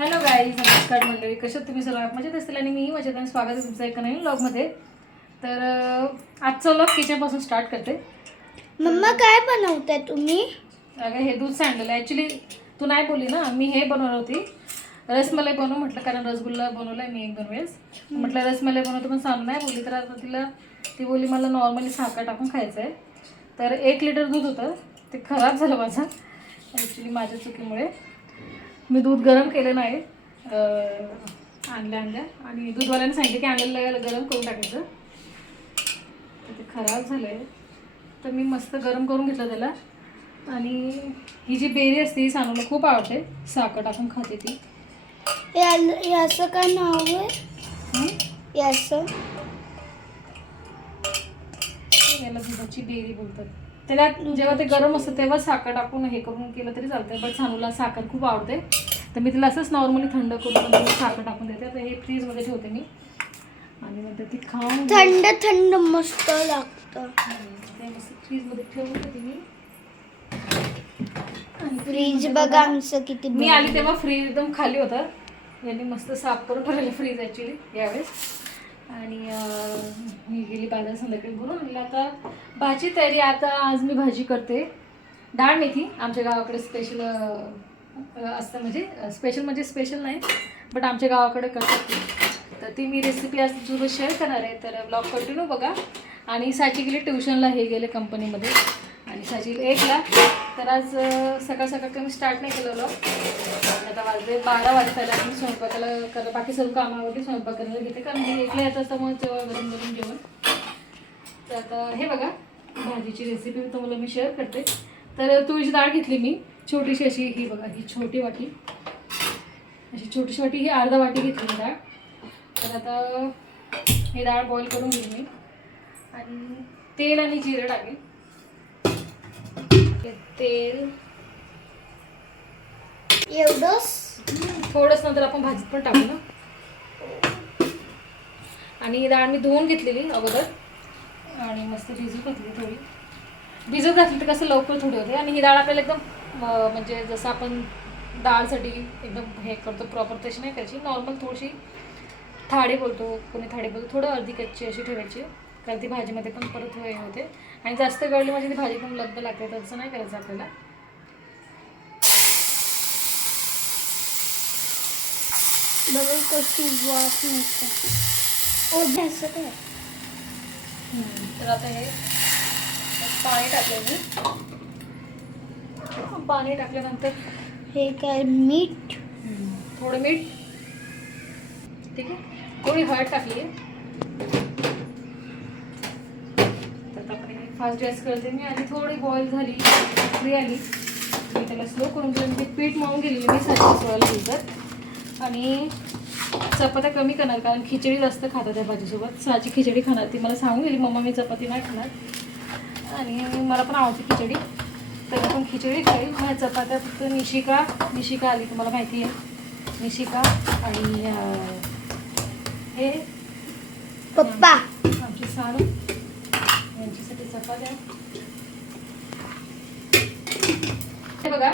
Hello guys नमस्कार मंडळी. कशात तुम्ही सर्व? मजेत असतील आणि मी मजेत आणि स्वागत आहे तुमचं एका नवीन व्लॉगमध्ये तर आजचा व्लॉग किचनपासून स्टार्ट करते. मम्मा काय बनवताय तुम्ही? अगं हे दूध सांडलेलं ॲक्च्युली तू नाही बोलली ना? मी हे बनवलं होती. रसमलाई बनवू म्हटलं कारण रसगुल्ला बनवला आहे मी एक दोन वेळेस. म्हटलं रसमलाई बनवतो पण सांगू नाही बोलली. तर आता तिला ती बोलली मला नॉर्मली साखर टाकून खायचं आहे तर एक लिटर दूध होतं. ते खराब झालं माझं. ॲक्च्युली माझ्या चुकीमुळे. मी दूध गरम केलं नाही. अं, आणल्या आणल्या आणि दूधवाल्याने सांगितलं की आणलेलं गरम करून टाकायचं. तर ते खराब झालं आहे तर मी मस्त गरम करून घेतलं त्याला. आणि ही जी बेरी असते ही सानूला खूप आवडते. साखर टाकून खाते ती. या- याचं काय नाव आहे? याचं याला दुधाची बेरी बोलतात. त्याला जेव्हा ते गरम असतं तेव्हा साखर टाकून हे करून केलं तरी चालतं बट सानूला साखर खूप आवडते. तर मी तिला असंच नॉर्मली थंड करून साखर टाकून देते. आता हे फ्रीजमध्ये ठेवते मी. आणि नंतर ती खाऊन थंड थंड मस्त लागतं. फ्रीजमध्ये ठेवून देते मी. फ्रीज बघा आमचं किती मी आली तेव्हा फ्रीज एकदम खाली होता. यांनी मस्त साफ करून ठेवलेलं फ्रीज ॲक्च्युली यावेळेस. आणि मी गेली बाजार संध्याकाळी भरून आणलं. आता भाजी तयारी आता आज मी भाजी करते. डाळ मेथी आमच्या गावाकडे स्पेशल असतं म्हणजे स्पेशल म्हणजे स्पेशल नाही बट आमच्या गावाकडे करतात तर ती मी रेसिपी आज तुझं शेअर करणार आहे तर ब्लॉग कंटिन्यू बघा. आणि साची गेली ट्युशनला हे गेले कंपनीमध्ये आणि साची एकला तर आज सकाळ सकाळ कमी स्टार्ट नाही केलं आता वाजले बारा वाजताला मी स्वयंपाकाला कर बाकी सर्व कामावरती स्वयंपाक करायला घेते कारण मी एकला येत असतं मग तेव्हा गरम गरम जेवण तर आता हे बघा भाजीची रेसिपी तुम्हाला मी शेअर करते. तर तुळीची डाळ घेतली मी. छोटीशी अशी ही बघा ही छोटी वाटी. अशी छोटीशी वाटी ही अर्धा वाटी घेतली डाळ. तर आता ही डाळ बॉईल करून घेईन मी. आणि तेल आणि जिरं टाकेल तेल. एवढंच थोडंच नंतर आपण भाजीत पण टाकू ना. आणि ही डाळ मी धुवून घेतलेली अगोदर. आणि मस्त भिजू घातली थोडी. भिजत घातली तर कसं लवकर थोडी होते. आणि ही डाळ आपल्याला एकदम म्हणजे जसं आपण डाळसाठी एकदम हे करतो प्रॉपर तशी नाही करायची. नॉर्मल थोडीशी थाळी बोलतो कोणी थाळी बोलतो. थोडं अर्धी कच्ची अशी ठेवायची. कारण ती भाजीमध्ये पण परत हे होते. आणि जास्त गळली म्हणजे ती भाजी पण लग्न लागते तसं नाही करायचं आपल्याला. बघा कशी वास मस्त असं काय तर आता हे पाणी टाकलं मी. पाणी टाकल्यानंतर हे काय मीठ? थोडं मीठ. ठीक आहे. थोडी हळद टाकली? आहे तर आपण फास्ट गॅस करते मी आणि थोडी बॉईल झाली फ्री आली. मी त्याला स्लो करून घेऊन मी पीठ मळून गेलेली मी सोळाला लिटर आणि चपात्या कमी करणार कारण खिचडी जास्त खातात त्या भाजीसोबत. साची खिचडी खाणार ती मला सांगून गेली मम्मा मी चपाती नाही खाणार. आणि मला पण आवडते खिचडी. तर आपण खिचडी खाईल. मला चपात्या फक्त निशिका निशिका आली तुम्हाला माहिती आहे. निशिका आणि हे? पप्पा. आमची सारू यांच्यासाठी चपात्या हे बघा.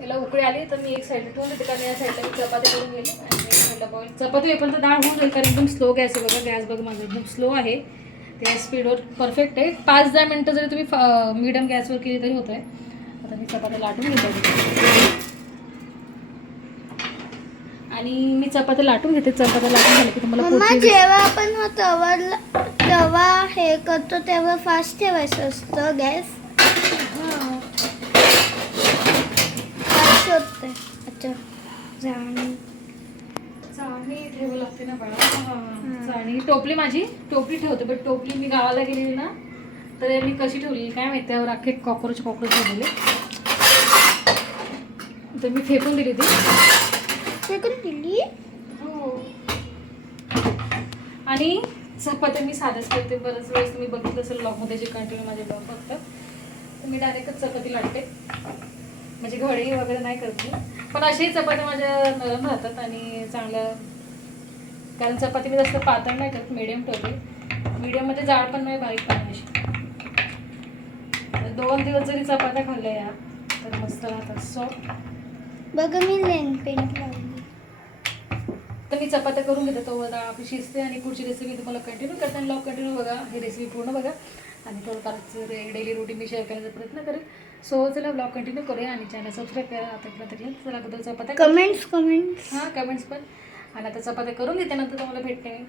याला उकळी आली तर मी एक साईडला ठेवून देते कारण या साईडला मी चपाती करून गेली. आणि साईडला बॉईल चपाती होईपर्यंत डाळ होऊन जाईल कारण एकदम स्लो गॅस आहे बघा. गॅस बघा माझा एकदम स्लो आहे. त्या स्पीडवर परफेक्ट आहे. पाच दहा मिनटं जरी तुम्ही मिडियम गॅसवर केली तरी होत आहे आता मी चपात्या लाटून घेते. आणि मी चपात्या लाटून घेते. चपात्या लाटून झाल्या की तुम्हाला जेव्हा आपण तवा तवा हे करतो तेव्हा फास्ट ठेवायचं असतं गॅस. हां फास्ट होतंय. अच्छा. जाणी. चाळणी लागते ना बाळा. हां, चाळणी टोपली माझी. टोपली ठेवते बट टोपली मी गावाला गेलेली ना तर मी कशी ठेवली काय माहिती त्यावर अख्खे कॉक्रोच कॉक्रोच ठेवलेले. तर मी फेकून दिली ती. फेकून दिली? हो. आणि चपात्या मी साध्याच करते. बऱ्याच वेळेस तुम्ही बघितलं असेल ब्लॉगमध्ये जे कंटिन्यू माझे ब्लॉग बघतात तर मी डायरेक्टच चपाती लाटते. म्हणजे घडी वगैरे नाही करत मी. पण अशाही चपात्या माझ्या नरम राहतात आणि चांगल्या कारण चपाती मी जास्त पातळ नाही करत मिडियम ठेवते. मिडियममध्ये जाड पण नाही बारीक पण नाही अशी. दोन दिवस जरी चपात्या खाल्ल्या या तर मस्त राहतात. सो बघा मी लेन पेंट लावली तर मी चपात्या करून घेते तो आता आपली शिजते आणि पुढची रेसिपी तुम्हाला कंटिन्यू करते आणि लॉग कंटिन्यू बघा ही रेसिपी पूर्ण बघा. आणि थोडंफार डेली रुटीन मी शेअर करण्याचा प्रयत्न करेन. सो चला ब्लॉग कंटिन्यू करूया आणि चॅनल सबस्क्राईब करा. आता चला अगोदर चपात्या. कमेंट्स कमेंट्स हां कमेंट्स पण. आणि आता चपात्या करून घेते नंतर तुम्हाला भेटते मी.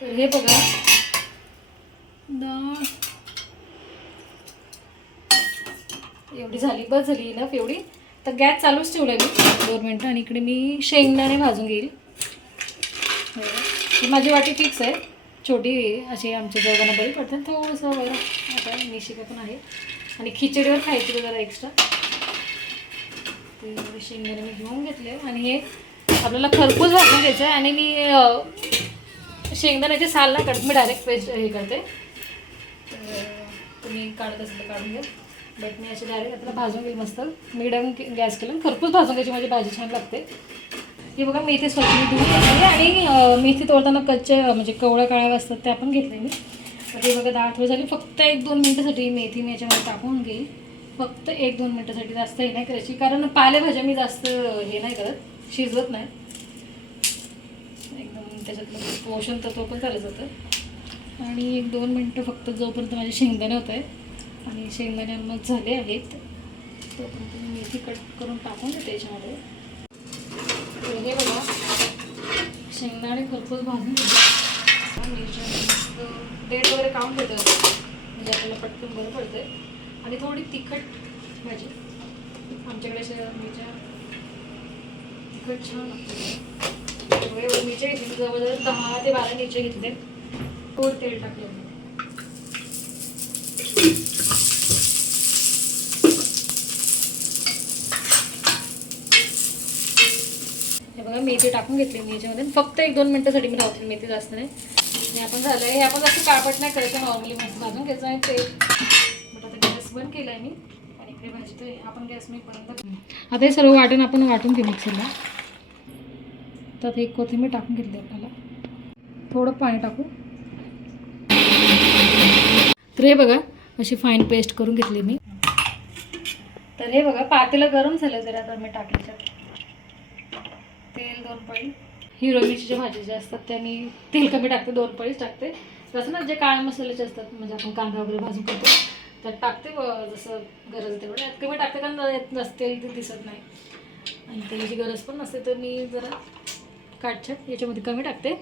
तर हे बघा. डाळ एवढी झाली बस झाली इनफ एवढी. तर गॅस चालूच ठेवला मी. दोन मिनटं आणि इकडे मी शेंगदाणे भाजून घेईल. माझी वाटी फिक्स आहे. छोटी अशी आमच्या दोघांना बरी पडतात थोडंसं बरं आता निशिका पण आहे. आणि खिचडीवर खायची जरा एक्स्ट्रा ते शेंगदाणे मी घेऊन घेतले. आणि हे आपल्याला खरपूस भाजून घ्यायचं आहे. आणि मी शेंगदाण्याचे साल ना काढत. मी डायरेक्ट पेस्ट हे करते. तुम्ही काढत असेल तर काढून घ्या. बट मी असे डायरेक्ट आता भाजून घेईल मस्त. मिडियम गॅस केलं. खरपूस भाजून घ्यायची माझी भाजी छान लागते. ही बघा मेथी स्वच्छ धुवून घेतली आणि मेथी तोडताना कच्च्या म्हणजे कवळ्या काळ्या असतात त्या पण घेतले मी. तर हे बघा दहा आठवड झाली. फक्त एक दोन मिनटासाठी मेथी मी याच्यामध्ये टाकून घेईल. फक्त एक दोन मिनटासाठी जास्त हे नाही करायची. कारण पालेभाज्या मी जास्त हे नाही करत. शिजवत नाही. एकदम त्याच्यातलं पोषण तत्व पण चालत जातं. आणि एक दोन मिनटं फक्त जोपर्यंत माझे शेंगदाणे होत आहे आणि शेंगदाणे मग झाले आहेत. तर तुम्ही मेथी कट करून टाकून देते त्याच्यामध्ये हे बघा शेंगदाणे भरपूर भाजून घेते डेट वगैरे काढून घेतं म्हणजे आपल्याला पटकन बरं पडतंय. आणि थोडी तिखट भाजी. आमच्याकडे मिरच्या तिखट छान लागते मिरच्या घेतली जवळजवळ दहा ते बारा मिरच्या घेतले थोडं तेल टाकलं मी. हे बघा मेथी टाकून घेतली मी याच्यामध्ये. फक्त एक दोन मिनटासाठी मी लावते मेथी जास्त नाही. आणि आपण झालं हे आपण जास्त काळपट नाही करायचं नॉर्मली मस्त भाजून घ्यायचं आहे. ते बट आता गॅस बंद केला आहे मी. आणि इकडे भाजतोय. आपण गॅस मी पर्यंत आता हे सर्व वाटण आपण वाटून घेऊ मिक्सरला. तर आता एक कोथिंबीर टाकून घेतली आपल्याला. थोडं पाणी टाकू. तर हे बघा अशी फाईन पेस्ट करून घेतली मी. तर हे बघा पातेलं गरम झालं जरा तर मी टाकल्याच्या तेल दोन पळी. हिरो मिरचीच्या भाजी ज्या असतात त्या मी तेल कमी टाकते दोन पळीच टाकते. तसं ना जे काळ्या मसाल्याचे असतात म्हणजे आपण कांदा वगैरे भाजून करतो त्यात टाकते व जसं गरज आहे तेवढं. यात कमी टाकते कारण यात नसते ते दिसत नाही. आणि तेलाची गरज पण नसते तर मी जरा काटछाट याच्यामध्ये कमी टाकते.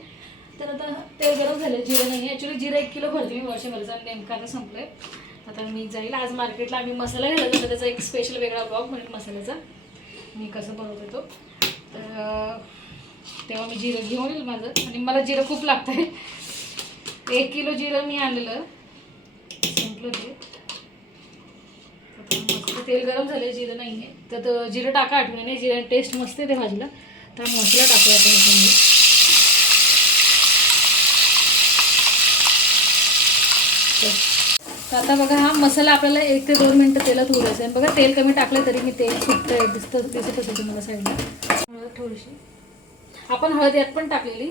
तर आता तेल गरम झालं जिरं नाही ॲक्च्युली जिरं एक किलो भरते मी वर्षभरचा आणि नेमकं आता संपलं आहे आता मी जाईल आज मार्केटला आम्ही मसाला घालत होतो त्याचा एक स्पेशल वेगळा ब्लॉग म्हणेल मसाल्याचा. मी कसं बनवते तो. तर तेव्हा मी जिरं घेऊन येईल माझं. आणि मला जिरं खूप लागतं आहे एक किलो जिरं मी आणलेलं. संपलं ते. मस्त तेल गरम झाले जिरं नाही आहे तर जिरं टाका आठवण्याने जिरं टेस्ट मस्त येते भाजीला. तर मसाला टाकूया आपण तर आता बघा हा मसाला आपल्याला एक ते दोन मिनटं तेलात उडायचं आहे. बघा तेल कमी टाकलं तरी मी तेल सुटतं दिसतं दिसत होतं तुम्हाला साईडला. हळद थोडीशी. आपण हळद यात पण टाकलेली.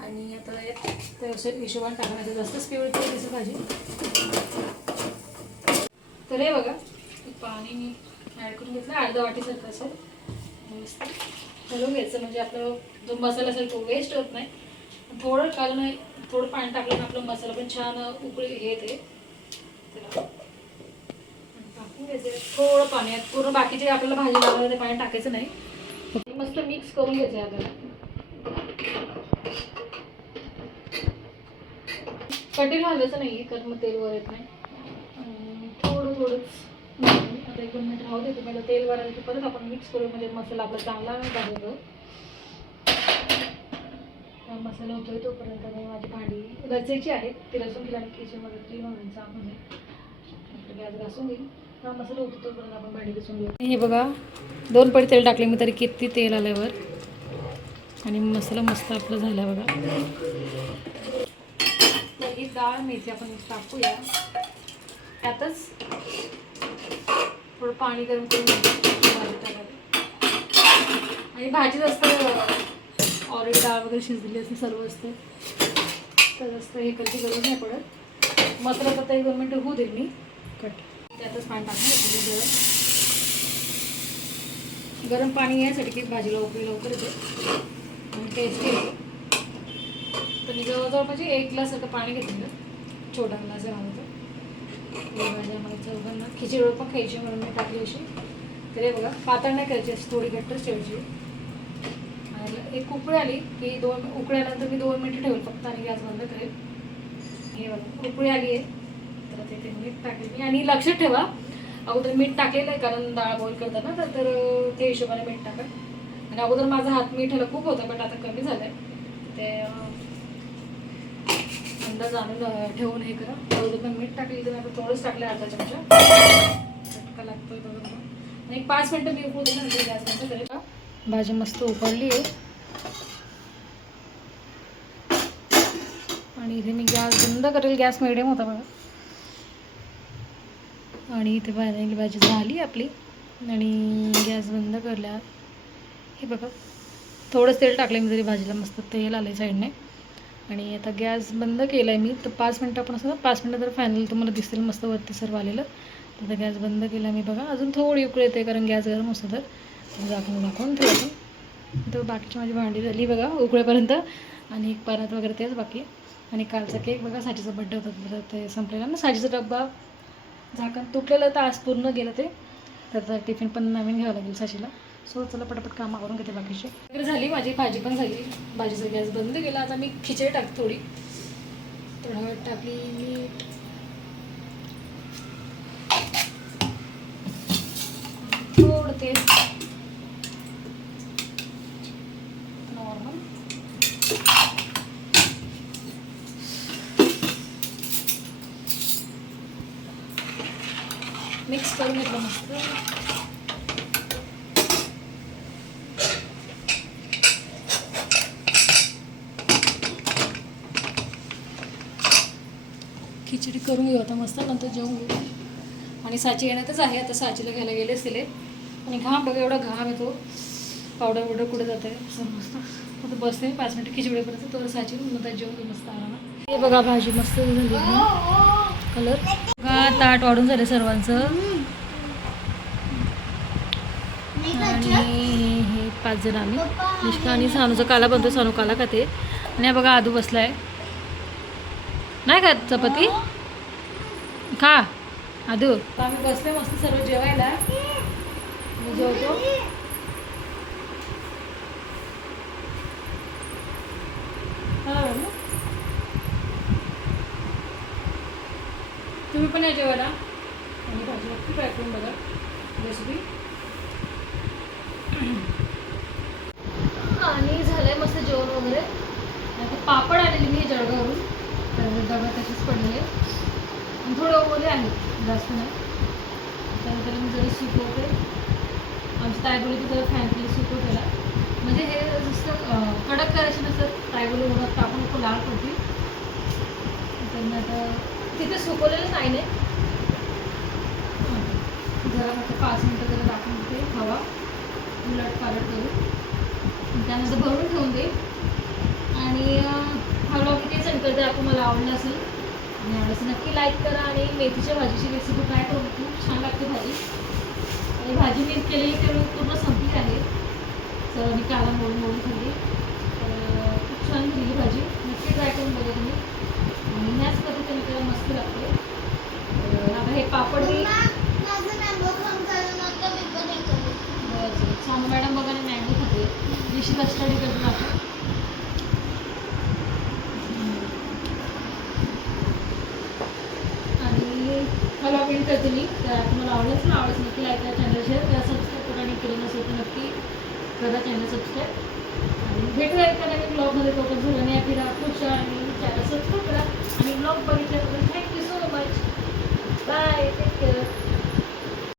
आणि आता यात त्या हिशोबाने टाकण्याचं पिवळी दिसत भाजी तर हे बघा पाणी मी ॲड करून घेतलं. अर्धा वाटीसारखं असं. मस्त. घालून घ्यायचं म्हणजे आपलं जो मसाला असेल तो वेस्ट होत नाही. थोडं कारण थोडं पाणी टाकलं ना आपला मसाला पण छान उकळी हे ते टाकून घ्यायचं. थोडं पाणी आहे. पूर्ण बाकीचे आपल्याला भाजी लागलं ते पाणी टाकायचं नाही. मस्त मिक्स करून घ्यायचं आहे आपल्याला. कंटिन्यू हलवायचं नाही कारण मग तेल वर येत नाही. थोडं थोडंच. आता एक दोन मिनिट राहू देते पहिलं तेल वर आलं की परत आपण मिक्स करू म्हणजे मसाला आपला चांगला भाजायचा. हा मसाला होतोय तोपर्यंत मी माझी भांडी रचायची आहे. ती रचून गेली आणि किचनमध्ये ती म्हणून आपण गॅस घासून घेईल हा मसाला होतो तोपर्यंत आपण भांडी घासून घेऊ. हे बघा दोन पडी तेल टाकले मी तरी किती तेल आल्यावर? आणि मसाला मस्त आपला झाला बघा. ही डाळ मेथी आपण टाकूया. त्यातच थोडं पाणी गरम करून आणि भाजी जास्त ऑरेंज डाळ वगैरे शिजलेली असते सर्व असते. तर जास्त हे करायची गरज नाही पडत. मसाला फक्त एक दोन मिनटं होऊ देईल मी. कट त्यातच पाणी जरा गरम पाणी यासाठी की भाजीला उकळी लवकर येते. आणि टेस्टी येते तर मी जवळजवळ म्हणजे एक ग्लास आता पाणी घेतलेलं छोटा ग्लास राहतो ही भाजी आम्हाला चौघांना खिचडी पण खायची म्हणून मी टाकली अशी. तरी बघा पातळ नाही करायची अशी थोडी घट्टच ठेवायची. आणि एक उकळी आली की दोन उकळ्यानंतर मी दोन मिनिटं ठेवेल फक्त आणि गॅस बंद करेल. हे बघा उकळी आली आहे. तर ते मीठ टाकेल मी. आणि लक्षात ठेवा अगोदर मीठ टाकलेलं आहे कारण डाळ बॉईल करताना तर तर हिशोबाने मीठ टाका आणि अगोदर माझा हात मिठाला खूप होता बट आता कमी झालं आहे ते अंदाज आणून ठेवून हे करा. अगोदर पण मीठ टाकले तर आता थोडंच टाकलं अर्धा चमचा. चटका लागतोय बघा आणि एक पाच मिनटं मी उकळू दे गॅसमध्ये गॅस का? भाजी मस्त उकडली आहे. आणि इथे मी गॅस बंद करेल गॅस मिडियम होता बघा. आणि इथे भाजी भाजी झाली आपली. आणि गॅस बंद करल्या. हे बघा. थोडंच तेल टाकलं मी तरी भाजीला मस्त तेल आलं आहे साईडने. आणि आता गॅस बंद केला आहे मी. तर पाच मिनटं आपण असं पाच मिनटं तर फायनल तुम्हाला दिसेल मस्त वरती सर्व आलेलं. तर आता गॅस बंद केला मी बघा. अजून थोडी उकळी येते कारण गॅस गरम असतो तर. झाकून दाखवून ठेवतो. तर बाकीची माझी भांडी झाली बघा उकळेपर्यंत. आणि एक परत वगैरे तेच बाकी आणि कालचा केक बघा साजीचा बड्डे होता तर ते संपलेला. ना साजीचा डब्बा झाकण तुटलेलं तर आज पूर्ण गेलं ते. त्याचं टिफिन पण नवीन घ्यावं लागेल साशीला. सो चला पटापट कामं करून घेते बाकीचे. वगैरे झाली माझी भाजी पण झाली. भाजीचा गॅस बंद केला. आता मी खिचडी टाकते थोडी. थोडा वेळ टाकली मीठ. थोडं तेल नॉर्मल मिक्स करून घेतलं मस्त. खिचडी करून घेऊ आता मस्त नंतर जेवून घेऊ. आणि साची येण्यातच आहे आता साचीला घ्यायला गेले असले आणि घाम बघा एवढा घाम येतो. पावडर वगैरे कुठे जात आहे मस्त. आता बसते मी पाच मिनिटं खिचडीपर्यंत तर साची नंतर जेवून घेऊ मस्त आरामात. हे बघा भाजी मस्त झाली. कलर. बघा ताट वाढून झाले सर्वांचं. आणि हे पाच जण आम्ही. निष्का आणि सानूचा काला बनतो सानू काला खाते आणि बघा आदू बसलाय. नाही का चपाती? खा आदू. आम्ही बसले मस्त सर्व जेवायला. जेवतो. हा तुम्ही पण या जेवायला. आणि भाजी नक्की ट्राय करून बघा. रेसिपी आणि झालंय मस्त जेवण वगैरे. आता पापड आलेली मी जळगावरून तर डबा तसेच पडले आणि थोडे ओले आहेत जास्त नाही. त्यानंतर मी जरी सुकवते आमची तायबोली तर फॅन केली सुकवतेला म्हणजे हे जसं कडक करायचे नसतं. तायबोली उन्हात नको लाल पडतील. तर मी आता तिथे सुकवलेलं नाही. नाही जरा फक्त पाच मिनटं जरा टाकून देते. हवा. उलट पालट करून. त्यानंतर भरून ठेवून दे आणि हा ब्लॉग इथे सेंड करते. आपण मला आवडलं असेल. आणि आवडलं असेल नक्की लाईक करा. आणि मेथीच्या भाजीची रेसिपी ट्राय करून खूप छान लागते भाजी. आणि भाजी मी केलेली तेवढी पूर्ण संपली आहे. तर मी काला मोडून मोडून खाल्ली तर खूप छान दिली भाजी. नक्की ट्राय करून बघा तुम्ही. आणि ह्याच पद्धतीने त्याला मस्त लागते. आता हे पापड सानू मॅडम बघा मँगो खाते. ऋषीला स्टडी करतो आपण आणि मला वेळ करते मी तर तुम्हाला आवडलंच ना आवडच नक्की लाईक करा चॅनल शेअर करा सबस्क्राईब करा आणि केलं नसेल तर नक्की करा चॅनल सबस्क्राईब आणि भेटूया नवीन ब्लॉगमध्ये तोपर्यंत सगळ्यांनी आपली राहा खुश राहा आणि चॅनल सबस्क्राईब करा. आणि blog बघितल्याबद्दल thank you so much bye take care